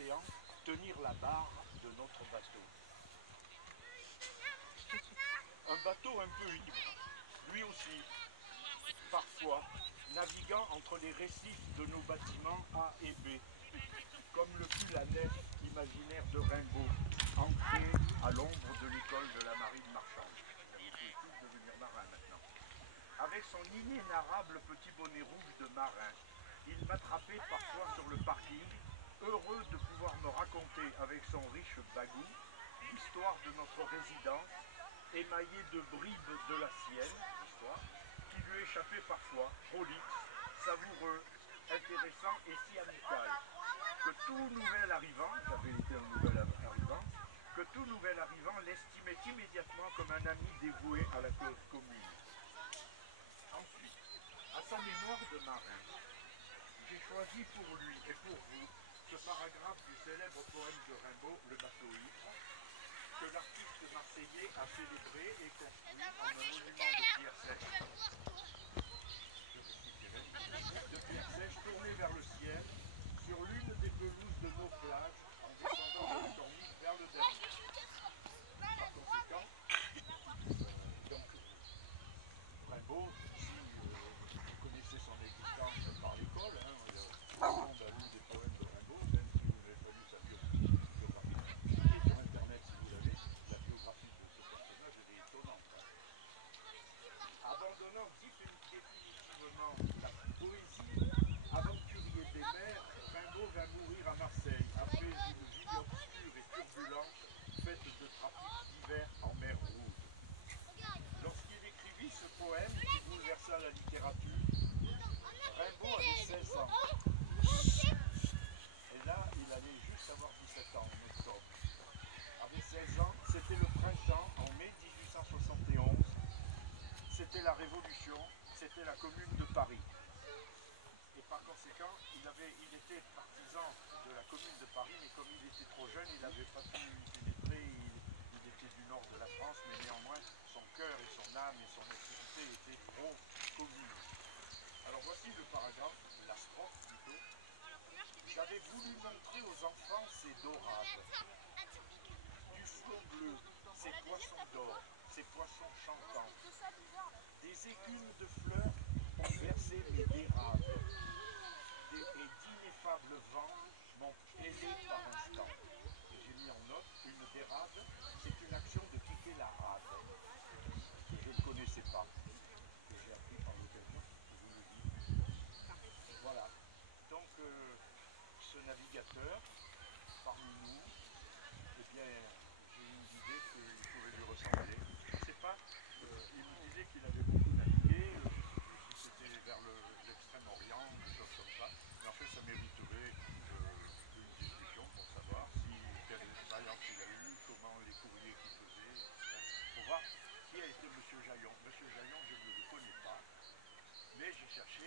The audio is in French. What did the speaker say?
l'océan tenir la barre de notre bateau. Un bateau un peu libre, lui aussi, parfois, naviguant entre les récifs de nos bâtiments A et B, comme le fut la nef imaginaire de Rimbaud, ancrée à l'ombre de l'école de la marine marchande. Vous pouvez tous devenir marins maintenant. Avec son inénarrable petit bonnet rouge de marin, il m'attrapait parfois sur le parking, heureux de pouvoir me raconter avec son riche bagou l'histoire de notre résidence, émaillée de bribes de la sienne, histoire, qui lui échappait parfois, prolixe, savoureux, intéressant et si amical, que tout nouvel arrivant, j'avais été un nouvel arrivant, que tout nouvel arrivant l'estimait immédiatement comme un ami dévoué à la cause commune. Ensuite, à sa mémoire de marin, j'ai choisi pour lui et pour vous ce paragraphe du célèbre poème de Rimbaud, Le bateau ivre, que l'artiste marseillais a célébré et construit en un monument de pierre sèche, tourné vers le ciel, sur l'une des pelouses de nos plages, en descendant de la corniche vers le dernier. Par conséquent, Rimbaud, si vous connaissez son existence par l'école, tout le monde a lu des poèmes de Rimbaud, même si vous n'avez pas lu sa biographie. Cliquez sur internet si vous l'avez, la biographie de ce personnage, elle est étonnante. Abandonnant définitivement la poésie, aventurier des mers, Rimbaud vint mourir à Marseille, après une vie obscure et turbulente, faite de trafics divers en mer Rouge. Lorsqu'il écrivit ce poème qui bouleversa la littérature, Rimbaud avait 16 ans. Et là, il allait juste avoir 17 ans en octobre. Avec 16 ans, c'était le printemps, en mai 1871. C'était la Révolution, c'était la Commune de Paris. Et par conséquent, il était partisan de la Commune de Paris, mais comme il était trop jeune, il n'avait pas pu y pénétrer. Il était du nord de la France, mais néanmoins, son cœur et son âme et son activité étaient pro-commune. Alors voici le paragraphe, la strophe plutôt. J'avais voulu montrer aux enfants ces dorades, du flot bleu, ces poissons d'or, ces poissons chantants. Des écumes de fleurs ont versé mes dérades, et d'ineffables vents m'ont ailé par instant. Et j'ai mis en note une dérade, c'est une action de quitter la rade, que je ne connaissais pas, que j'ai appris par l'occasion, je vous le dis. Voilà. Donc, ce navigateur, parmi nous, eh bien, j'ai eu l'idée qu'il pouvait lui ressembler. Je ne sais pas, il me disait qu'il avait beaucoup navigué, je ne sais plus si c'était vers l'extrême-orient, des choses comme ça, mais en fait ça mériterait une discussion pour savoir quelle expérience il a eu, comment les courriers qu'il faisait, pour voir qui a été M. Jaillon. M. Jaillon, je ne le connais pas, mais j'ai cherché